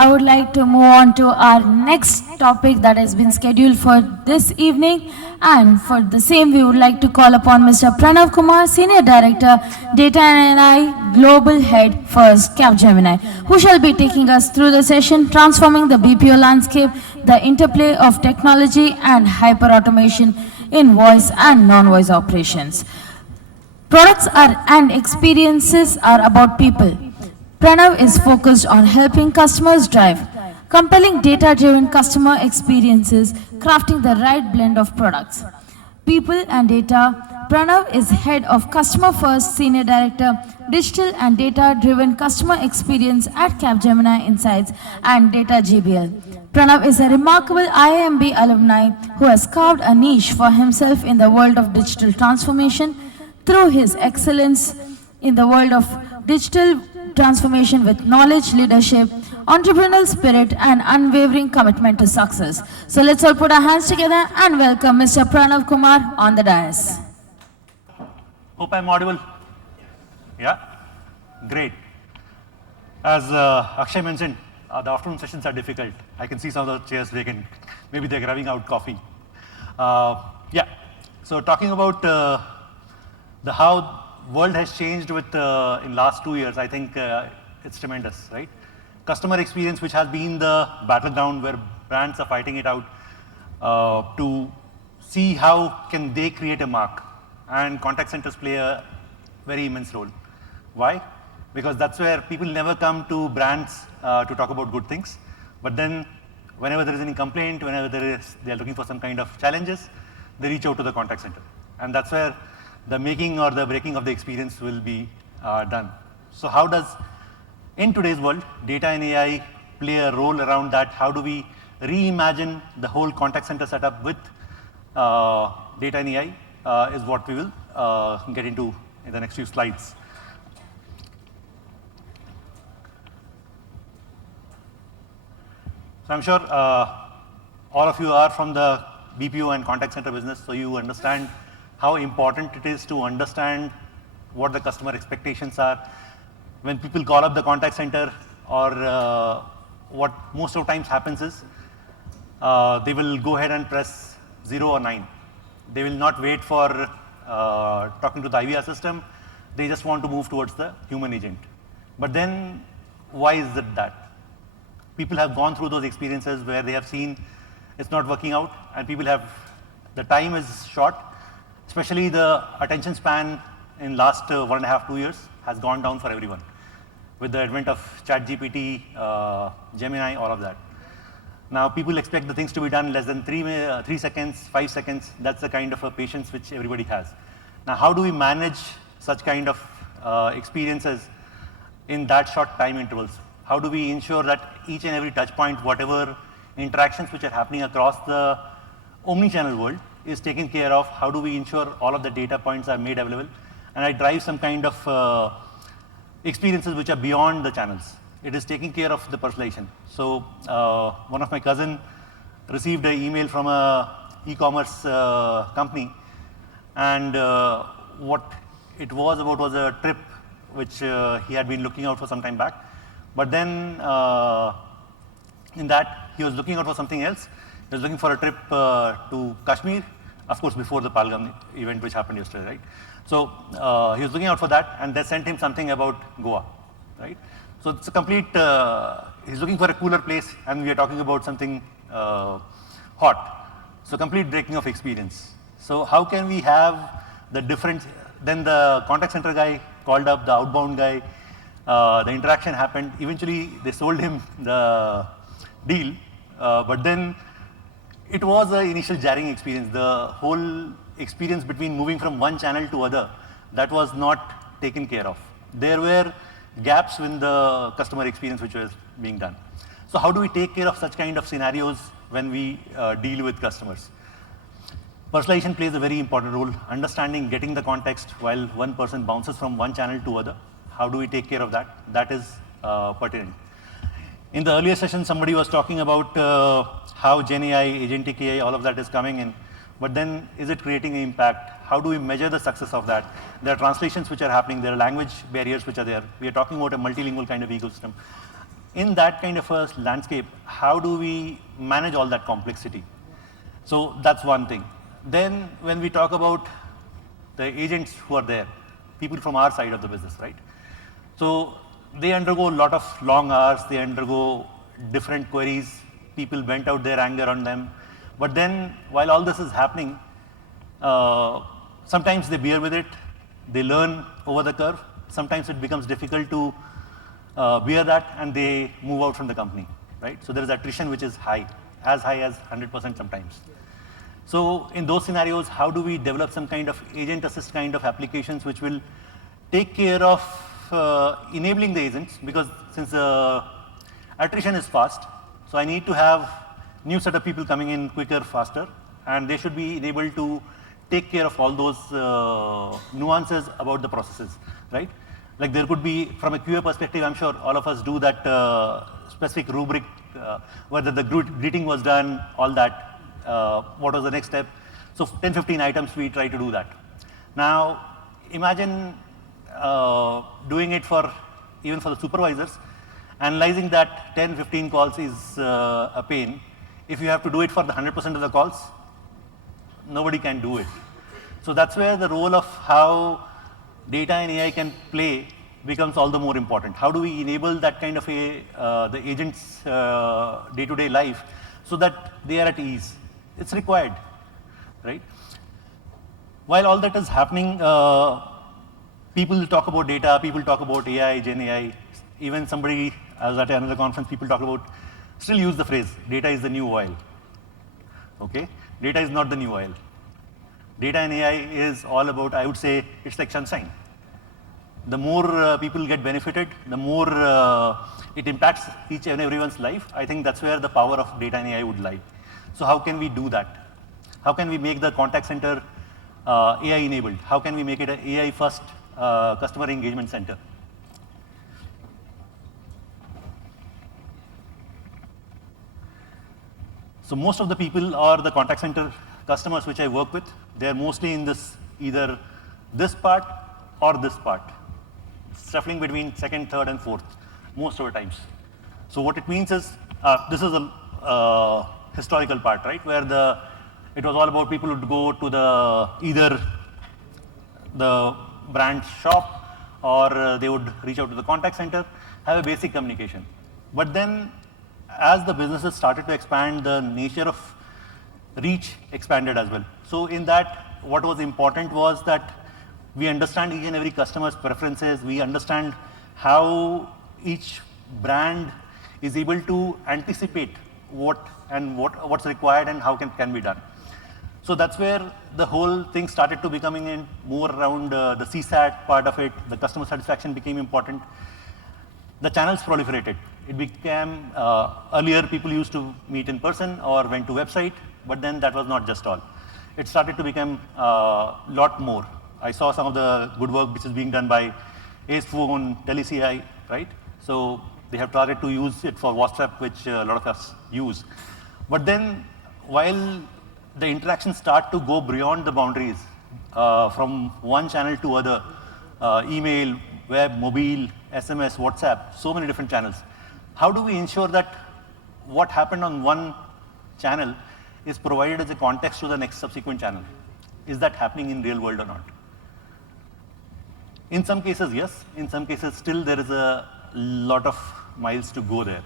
I would like to move on to our next topic that has been scheduled for this evening. And for the same, we would like to call upon Mr. Pranav Kumar, Senior Director, Data and AI Global Head for Capgemini, who shall be taking us through the session, transforming the BPO landscape, the interplay of technology and hyper-automation in voice and non-voice operations. Products and experiences are about people. Pranav is focused on helping customers drive compelling data-driven customer experiences, crafting the right blend of products. People and data. Pranav is head of Customer First Senior Director, Digital and Data-Driven Customer Experience at Capgemini Insights and Data GBL. Pranav is a remarkable IIMB alumni who has carved a niche for himself in the world of digital transformation through his excellence in the world of digital transformation with knowledge, leadership, entrepreneurial spirit, and unwavering commitment to success. So let's all put our hands together and welcome Mr. Pranav Kumar on the dais. Hope I'm audible. Yeah? Great. As Akshay mentioned, the afternoon sessions are difficult. I can see some of the chairs vacant. Maybe they're grabbing out coffee. Yeah. So talking about the how world has changed with in last 2 years, I think it's tremendous, right? Customer experience, which has been the battleground where brands are fighting it out to see how can they create a mark, and contact centers play a very immense role. Why? Because that's where people never come to brands to talk about good things, but then whenever there is any complaint, whenever they are looking for some kind of challenges, they reach out to the contact center, and that's where the making or the breaking of the experience will be done. So how does, in today's world, data and AI play a role around that? How do we reimagine the whole contact center setup with data and AI is what we will get into in the next few slides. So I'm sure all of you are from the BPO and contact center business, so you understand how important it is to understand what the customer expectations are. When people call up the contact center, or what most of the times happens is, they will go ahead and press 0 or 9. They will not wait for talking to the IVR system. They just want to move towards the human agent. But then, why is it that? People have gone through those experiences where they have seen it's not working out, and people have, the time is short. Especially the attention span in last 1.5 to 2 years has gone down for everyone with the advent of ChatGPT, Gemini, all of that. Now people expect the things to be done less than 3 seconds, 5 seconds. That's the kind of a patience which everybody has. Now how do we manage such kind of experiences in that short time intervals? How do we ensure that each and every touch point, whatever interactions which are happening across the omni-channel world, is taken care of? How do we ensure all of the data points are made available? And I drive some kind of experiences which are beyond the channels. It is taking care of the personalization. So one of my cousin received an email from a e-commerce company, and what it was about was a trip which he had been looking out for some time back. But then in that, he was looking out for something else. He was looking for a trip to Kashmir, of course, before the Palgam event which happened yesterday, right? So he was looking out for that, and they sent him something about Goa, right? So it's a complete, he's looking for a cooler place, and we are talking about something hot. So complete breaking of experience. So how can we have the difference? Then the contact center guy called up the outbound guy, the interaction happened. Eventually, they sold him the deal, but then it was an initial jarring experience. The whole experience between moving from one channel to other, that was not taken care of. There were gaps in the customer experience which was being done. So how do we take care of such kind of scenarios when we deal with customers? Personalization plays a very important role. Understanding, getting the context while one person bounces from one channel to other. How do we take care of that? That is pertinent. In the earlier session, somebody was talking about how Gen AI, agentic AI, all of that is coming in. But then, is it creating an impact? How do we measure the success of that? There are translations which are happening. There are language barriers which are there. We are talking about a multilingual kind of ecosystem. in that kind of a landscape, how do we manage all that complexity? So that's one thing. Then when we talk about the agents who are there, people from our side of the business, right? So they undergo a lot of long hours, they undergo different queries, people vent out their anger on them. But then while all this is happening, sometimes they bear with it, they learn over the curve. Sometimes it becomes difficult to bear that and they move out from the company, right? So there is attrition which is high as 100% sometimes. So in those scenarios, how do we develop some kind of agent assist kind of applications which will take care of enabling the agents, because since attrition is fast, so I need to have new set of people coming in quicker, faster, and they should be enabled to take care of all those nuances about the processes, right? Like there could be, from a QA perspective, I'm sure all of us do that specific rubric, whether the greeting was done, all that, what was the next step. So 10, 15 items we try to do that. Now imagine doing it for, even for the supervisors, analyzing that 10, 15 calls is a pain. If you have to do it for the 100% of the calls, nobody can do it. So that's where the role of how data and AI can play becomes all the more important. How do we enable that kind of the agents' day-to-day life so that they are at ease? It's required, right? While all that is happening, people talk about data, people talk about AI, Gen AI. Even somebody, I was at another conference, people talk about, still use the phrase, data is the new oil. Okay? Data is not the new oil. Data and AI is all about, I would say, it's like sunshine. The more people get benefited, the more it impacts each and everyone's life. I think that's where the power of data and AI would lie. So how can we do that? How can we make the contact center AI enabled? How can we make it an AI first customer engagement center? So most of the people or the contact center customers which I work with, they're mostly in this, either this part or this part, shuffling between second, third, and fourth, most of the times. So what it means is, this is a historical part, right, where it was all about people would go to either the brand shop or they would reach out to the contact center, have a basic communication. But then as the businesses started to expand, the nature of reach expanded as well. So in that, what was important was that we understand each and every customer's preferences, we understand how each brand is able to anticipate what's required and how can be done. So that's where the whole thing started to becoming in more around the CSAT part of it. The customer satisfaction became important. The channels proliferated. It became, earlier people used to meet in person or went to website, but then that was not just all. It started to become a lot more. I saw some of the good work which is being done by Ace Phone, TeleCI, right? So they have started to use it for WhatsApp, which a lot of us use. But then while the interactions start to go beyond the boundaries from one channel to other, email, web, mobile, SMS, WhatsApp, so many different channels. How do we ensure that what happened on one channel is provided as a context to the next subsequent channel? Is that happening in real world or not? In some cases, yes. In some cases, still there is a lot of miles to go there.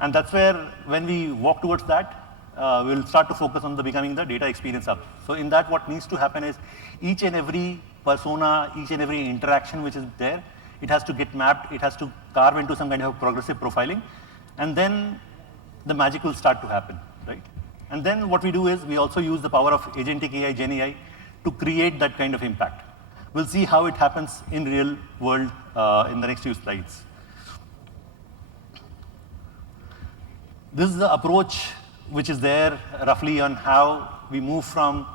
And that's where, when we walk towards that, we'll start to focus on becoming the data experience hub. So in that, what needs to happen is each and every persona, each and every interaction which is there, it has to get mapped, it has to carve into some kind of progressive profiling, and then the magic will start to happen, right? And then what we do is we also use the power of agentic AI, Gen AI, to create that kind of impact. We'll see how it happens in real world in the next few slides. This is the approach which is there roughly on how we move from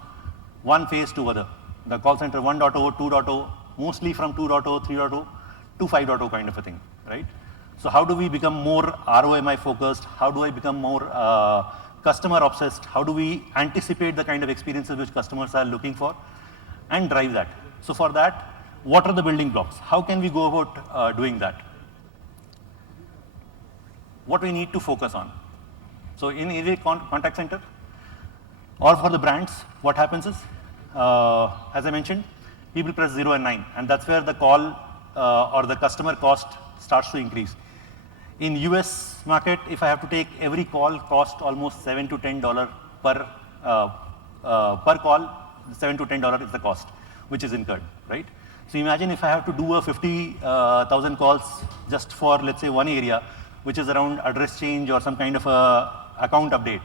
one phase to other. The call center 1.0, 2.0, mostly from 2.0, 3.0 to 5.0 kind of a thing, right? So how do we become more ROMI focused? How do I become more customer obsessed? How do we anticipate the kind of experiences which customers are looking for and drive that? So for that, what are the building blocks? How can we go about doing that? what we need to focus on. So in either contact center or for the brands, what happens is, as I mentioned, people press 0 and 9, and that's where the call or the customer cost starts to increase. In US market, if I have to take every call, cost almost $7 to $10 per call. $7 to $10 is the cost which is incurred, right? So imagine if I have to do a 50,000 calls just for, let's say, one area, which is around address change or some kind of a account update.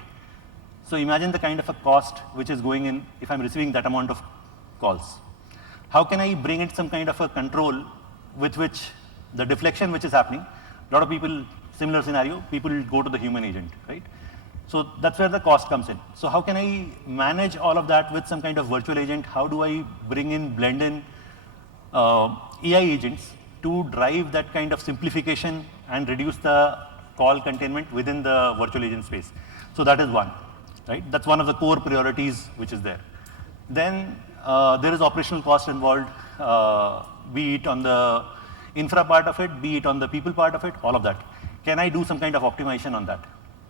So imagine the kind of a cost which is going in if I'm receiving that amount of calls. How can I bring in some kind of a control with which the deflection which is happening? A lot of people, similar scenario, people go to the human agent, right? So that's where the cost comes in. So how can I manage all of that with some kind of virtual agent? How do I bring in, blend in AI agents to drive that kind of simplification and reduce the call containment within the virtual agent space? So that is one, right? That's one of the core priorities which is there. Then there is operational cost involved, be it on the infra part of it, be it on the people part of it, all of that. Can I do some kind of optimization on that?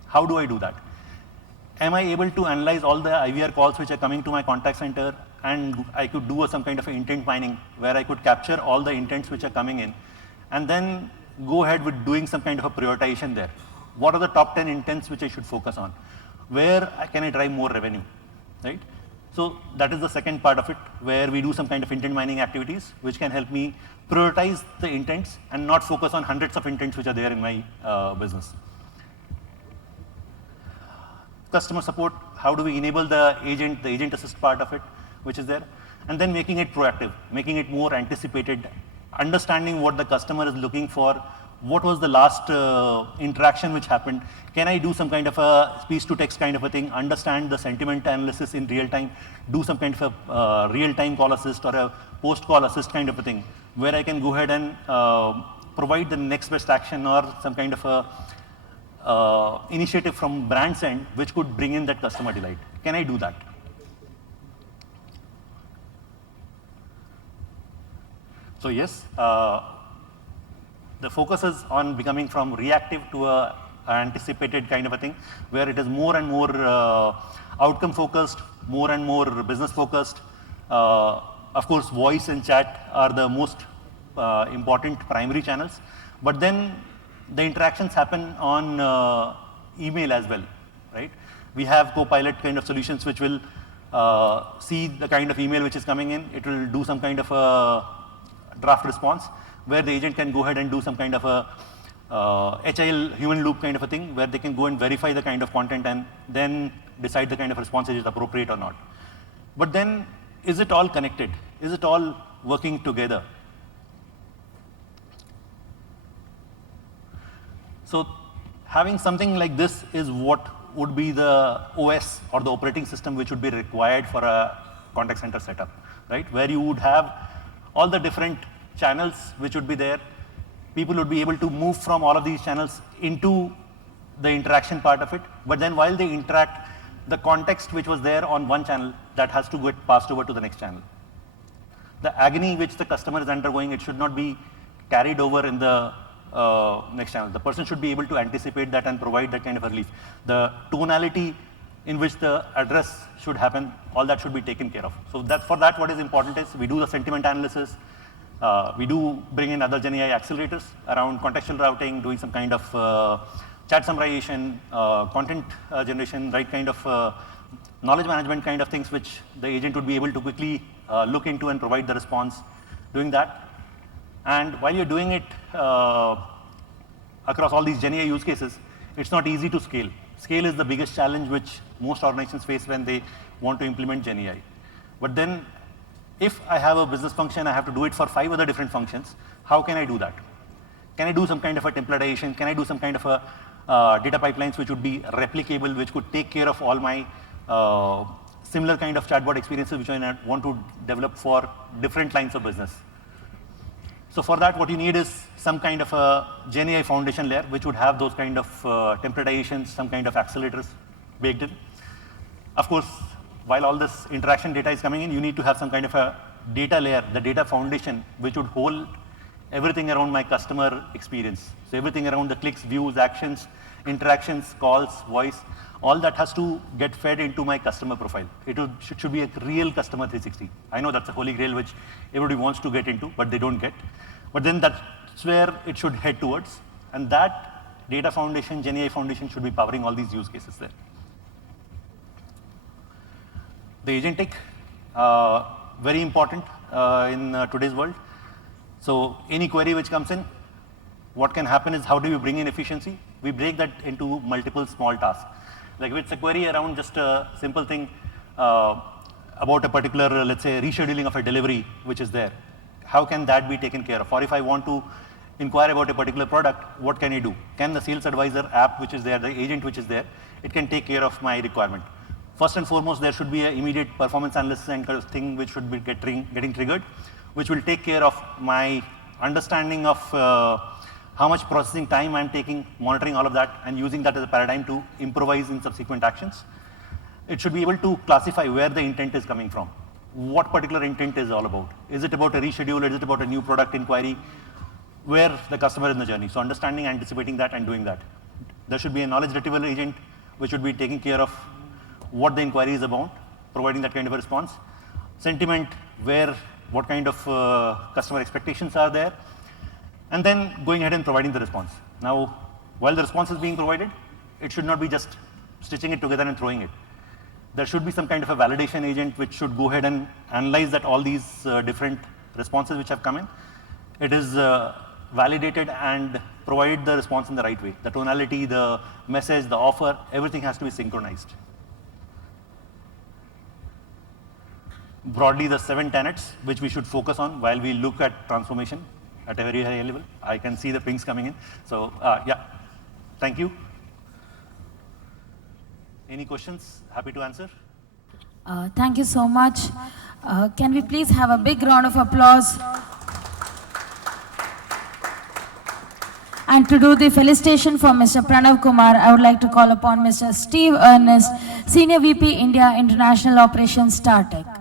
How do I do that? Am I able to analyze all the IVR calls which are coming to my contact center, and I could do some kind of intent mining where I could capture all the intents which are coming in and then go ahead with doing some kind of a prioritization there. What are the top 10 intents which I should focus on? Where can I drive more revenue, right? So that is the second part of it, where we do some kind of intent mining activities which can help me prioritize the intents and not focus on hundreds of intents which are there in my business. Customer support, how do we enable the agent assist part of it, which is there, and then making it proactive, making it more anticipated, understanding what the customer is looking for, what was the last interaction which happened, can I do some kind of a speech to text kind of a thing, understand the sentiment analysis in real time, do some kind of a real time call assist or a post call assist kind of a thing, where I can go ahead and provide the next best action or some kind of a initiative from brand's end which could bring in that customer delight. Can I do that? So yes, the focus is on becoming from reactive to a anticipated kind of a thing, where it is more and more outcome focused, more and more business focused. Of course, voice and chat are the most important primary channels, but then the interactions happen on email as well, right? We have co-pilot kind of solutions which will see the kind of email which is coming in. It will do some kind of a draft response where the agent can go ahead and do some kind of a HIL human loop kind of a thing, where they can go and verify the kind of content and then decide the kind of response is appropriate or not. But then, is it all connected? Is it all working together? So having something like this is what would be the OS or the operating system which would be required for a contact center setup, right? Where you would have all the different channels which would be there. People would be able to move from all of these channels into the interaction part of it. But then while they interact, the context which was there on one channel, that has to get passed over to the next channel. The agony which the customer is undergoing, it should not be carried over in the next channel. The person should be able to anticipate that and provide that kind of relief. The tonality in which the address should happen, all that should be taken care of. So that for that, what is important is we do the sentiment analysis. We do bring in other GenAI accelerators around contextual routing, doing some kind of chat summarization, content generation, right kind of knowledge management kind of things which the agent would be able to quickly look into and provide the response, doing that. And while you're doing it across all these GenAI use cases, it's not easy to scale. Scale is the biggest challenge which most organizations face when they want to implement GenAI. But then if I have a business function, I have to do it for 5 other different functions, how can I do that? Can I do some kind of a templatization? Can I do some kind of a data pipelines which would be replicable, which could take care of all my similar kind of chatbot experiences which I want to develop for different lines of business? So for that, what you need is some kind of a GenAI foundation layer, which would have those kind of templatizations, some kind of accelerators baked in. Of course, while all this interaction data is coming in, you need to have some kind of a data layer, the data foundation, which would hold everything around my customer experience. So everything around the clicks, views, actions, interactions, calls, voice, all that has to get fed into my customer profile. Should be a real customer 360. I know that's a holy grail which everybody wants to get into, but they don't get. But then that's where it should head towards. And that data foundation, GenAI foundation should be powering all these use cases there. The agentic, very important in today's world. So any query which comes in, what can happen is how do you bring in efficiency? We break that into multiple small tasks. Like if it's a query around just a simple thing about a particular, let's say, rescheduling of a delivery which is there, how can that be taken care of? Or if I want to inquire about a particular product, what can I do? Can the sales advisor app which is there, the agent which is there, it can take care of my requirement. First and foremost, there should be an immediate performance analysis and kind of thing which should be getting triggered, which will take care of my understanding of how much processing time I'm taking, monitoring all of that, and using that as a paradigm to improvise in subsequent actions. It should be able to classify where the intent is coming from, what particular intent is all about. Is it about a reschedule? Is it about a new product inquiry? Where the customer is in the journey. So understanding, anticipating that, and doing that. There should be a knowledge retrieval agent which should be taking care of what the inquiry is about, providing that kind of a response. Sentiment, what kind of customer expectations are there, and then going ahead and providing the response. Now, while the response is being provided, it should not be just stitching it together and throwing it. There should be some kind of a validation agent which should go ahead and analyze that all these different responses which have come in. It is validated and provide the response in the right way. The tonality, the message, the offer, everything has to be synchronized. Broadly, the 7 tenets which we should focus on while we look at transformation at a very high level. I can see the pings coming in. So yeah, thank you. Any questions? Happy to answer. Thank you so much. Can we please have a big round of applause? And to do the felicitation for Mr. Pranav Kumar, I would like to call upon Mr. Steve Ernest, Senior VP, India International Operations, StarTech.